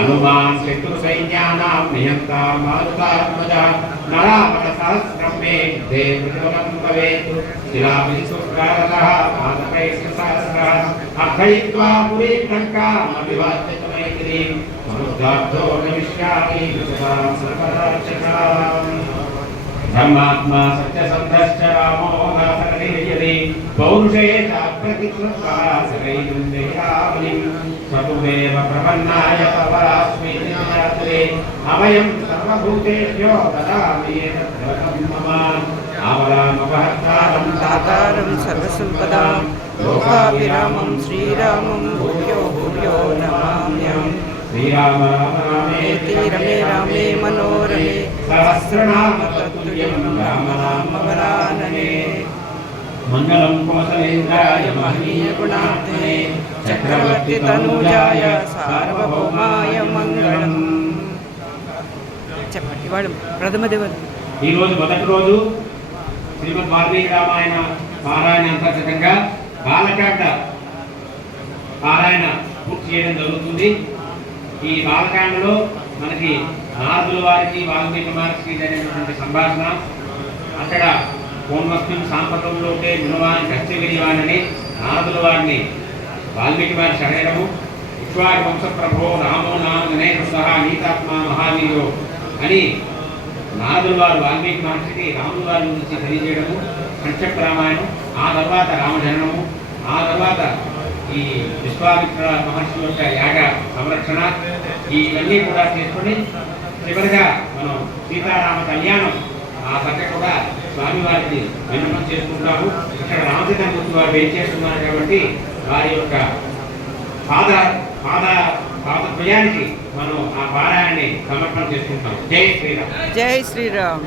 हनुमान शत्रुसैन्यानां नियन्ता मारुतात्मजा नरामणसहस्रं मे युद्धे प्रज्वलं भवेत् शिलाभिसुप्रारतः पादपैश्रसहस्रः अर्थयित्वा पुरीं लङ्कामभिवाद्य च मैथिलीं समुद्धाब्धो नमिष्यामि विशतां सर्वराक्षसाम् धर्मात्मा सत्यसन्धश्च रामो नाथकनिर्यति पौरुषे चाप्रतिकृत्वा सकैर्देहावलिं स्वतुमेव प्रपन्नाय तवास्मि नित्यात्रे अभयं सर्वभूतेभ्यो ददामि एतद्वरं मम आवरामपहर्तारं साकारं सर्वसम्पदां लोकाभिरामं श्रीरामं भूयो भूयो नमाम्यहम् श्रीराम राम रामेति रमे रामे मनोरमे सहस्रनाम तत्तुल्यं राम नाम वरानने मंगलम कोसलेन्द्राय महनीय गुणात्मने चक्रवर्ती तनूजाय सार्वभौमाय मंगलम చెప్పండి వాడు ప్రథమ దేవుడు ఈ రోజు మొదటి రోజు శ్రీమద్ వాల్మీకి రామాయణ పారాయణ అంతర్గతంగా బాలకాండ పారాయణ పూర్తి చేయడం జరుగుతుంది. ఈ బాలకాండలో మనకి నారదుల వారికి వాల్మీకి మహర్షికి జరిగినటువంటి సంభాషణ, అక్కడ కోన్వస్మిన్ సాంపతంలోకే వినువాని కచ్చగిరివానని నారదుల వారిని వాల్మీకి మహర్షి అడగడము, ఇక్ష్వాకు వంశప్రభో రామో నామ గణేశ నీతాత్మ మహావీరో అని నారదుల వారు వాల్మీకి మహర్షికి రాముల వారి గురించి తెలియజేయడము, సంక్షిప్త రామాయణం, ఆ తర్వాత రామజననము, ఆ తర్వాత ఈ విశ్వామిత్ర మహర్షి యొక్క యాగ సంరక్షణ, ఇవన్నీ కూడా చేసుకొని చివరిగా మనం సీతారామ కళ్యాణం ఆ కథ కూడా స్వామివారికి విన్నపం చేసుకుంటాము. ఇక్కడ రామచంద్రమూర్తి వారు ఏం చేస్తున్నారు కాబట్టి వారి యొక్క పాదద్వయానికి మనం ఆ పారాయణాన్ని సమర్పణ చేసుకుంటాం. జై శ్రీరామ్. జై శ్రీరామ్.